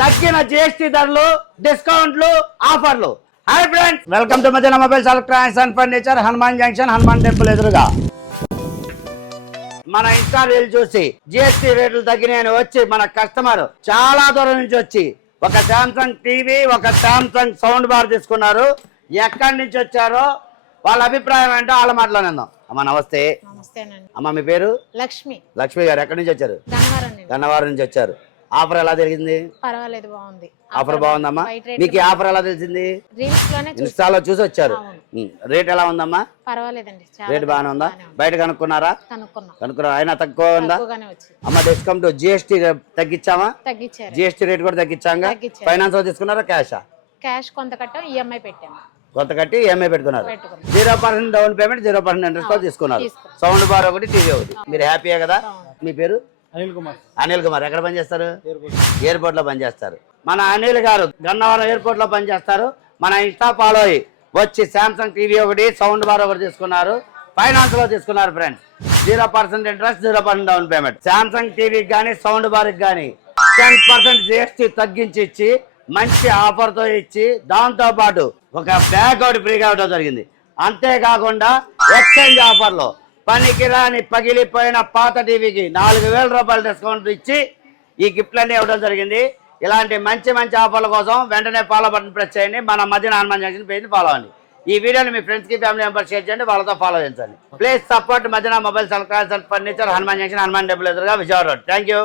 తగ్గిన జిఎస్టీ ధరలు, డిస్కౌంట్లు, ఆఫర్లు. Hi friends, welcome to Madina mobiles electronics and furniture, Hanuman junction, Hanuman temple ఎదురుగా. మన ఇన్స్టా రీల్ చూసి జిఎస్టీ రేట్లు తగ్గినాయని వచ్చి మన కస్టమర్ చాలా దూరం నుంచి వచ్చి ఒక శాంసంగ్ టీవీ, ఒక శాంసంగ్ సౌండ్ బార్ తీసుకున్నారు. ఎక్కడి నుంచి వచ్చారో వాళ్ళ అభిప్రాయం అంటే వాళ్ళ మాటలోనేందాం. అమ్మ నమస్తే. అమ్మ మీ పేరు? లక్ష్మి. లక్ష్మి గారు ఎక్కడి నుంచి వచ్చారు? గన్నవరం నుంచి వచ్చారు. ఆఫర్ ఎలా జరిగింది? పర్వాలేదు, బాగుంది. ఆఫర్ బాగుందమ్మా. మీకు ఈ ఆఫర్ ఎలా తెలిసింది? ఇన్స్టాలో చూసి వచ్చారు. రేట్ ఎలా ఉందమ్మా? పర్వాలేదండి, రేట్ బాగానే ఉందా? బయట కనుక్కున్నారా? కనుక్కున్నారా? అయినా తక్కువ ఉందా అమ్మ? డిస్కౌంట్ జిఎస్టీ తగ్గించామా? జిఎస్టీ రేట్ కూడా తగ్గించాగా. ఫైనాన్స్ లో తీసుకున్నారా క్యాషా? క్యాష్ కొంత కట్టాం, ఈఎంఐ పెట్టాము. కొంత కట్టి ఈఎంఐ పెట్టుకున్నారు. 0% డౌన్ పేమెంట్, 0% ఇంట్రెస్ట్ తో తీసుకున్నారు. సౌండ్ బార్ ఒకటి, టీవీ ఒకటి. మీరు హ్యాపీయే కదా? మీ పేరు? అనిల్ కుమార్. అనిల్ కుమార్ ఎక్కడ పనిచేస్తారు? ఎయిర్పోర్ట్ లో పనిచేస్తారు. మన అనిల్ గారు గన్నవరం ఎయిర్పోర్ట్ లో పనిచేస్తారు. మన ఇన్స్టా ఫాలో అయ్యి వచ్చి శాంసంగ్ టీవీ ఒకటి, సౌండ్ బార్ ఒకటి తీసుకున్నారు. ఫైనాన్స్ లో తీసుకున్నారు friends. 0% interest, 0% down payment. Samsung టీవీకి కానీ సౌండ్ బార్ కి కానీ 10% జిఎస్టీ తగ్గించి ఇచ్చి మంచి ఆఫర్ తో ఇచ్చి దాంతో పాటు ఒక బ్యాగ్ ఒకటి ఫ్రీగా ఇవ్వడం జరిగింది. అంతేకాకుండా ఎక్స్చేంజ్ ఆఫర్లో పనికిరాని పగిలిపోయిన పాత టీవీకి 4,000 రూపాయలు డిస్కౌంట్ ఇచ్చి ఈ గిఫ్ట్లన్నీ ఇవ్వడం జరిగింది. ఇలాంటి మంచి మంచి ఆఫర్ల కోసం వెంటనే ఫాలో బటన్ ప్రెస్ చేయండి. మన Madina Hanuman junction page follow అవ్వండి. ఈ వీడియోని మీ ఫ్రెండ్స్ కి, ఫ్యామిలీ మెంబర్స్ షేర్ చేయండి. వాళ్ళతో ఫాలో చేయండి. Please support Madina mobiles electronics and furniture, Hanuman junction, Hanuman temple ఎదురుగా, విజయవాడ రోడ్. Thank you.